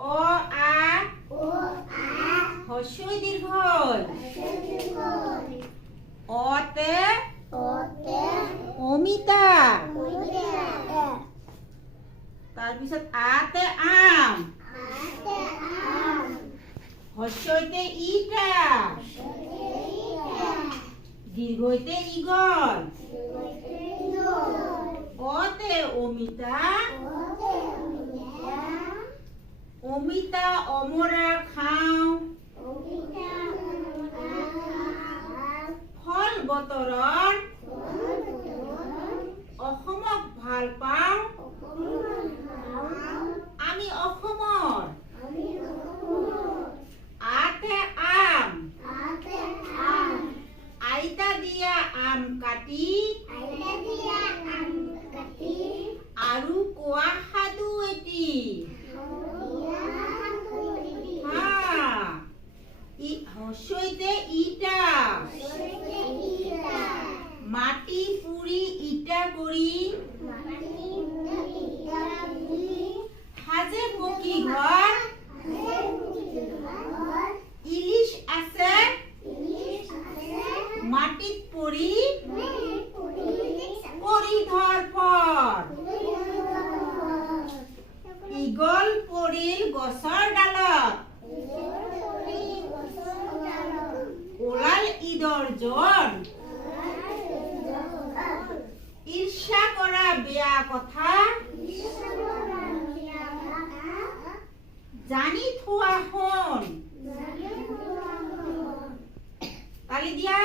অ আ হস্যই দীৰ্ঘই অতে অমিতা তাৰপিছত আতে আম হস্যইতে ইটা দীৰ্ঘইতে ইগল অতে অমিতা অমিতা অমৰা খাওঁ ফল বতৰৰ অসমক ভাল পাওঁ আমি অসমৰ আতে আম আইতা দিয়া আম কাটি আৰু কোৱা সাধু এটি হস্যইতে ইটা মাটি পুৰি ইটা কৰি সাজে পকী ঘৰ ইলিশ আছে মাটিত পৰি ধৰফৰ ইগল পৰিল গছৰ ডালত ওলাল ঈদৰ জন ঈৰ্ষা কৰা বেয়া কথা জানি থোৱা শুন তালি দিয়া